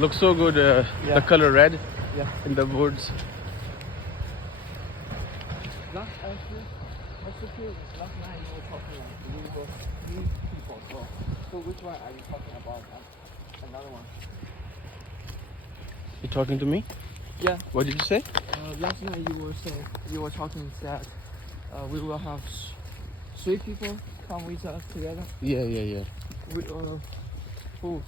Looks so good. Yeah. The color red Yeah. in the woods. Last actually, what's the curious? Last night you were talking like you were three people. So which one are you talking about? Another one. You talking to me? Yeah. What did you say? Last night you were talking that we will have three people come with us together. Yeah. We, who?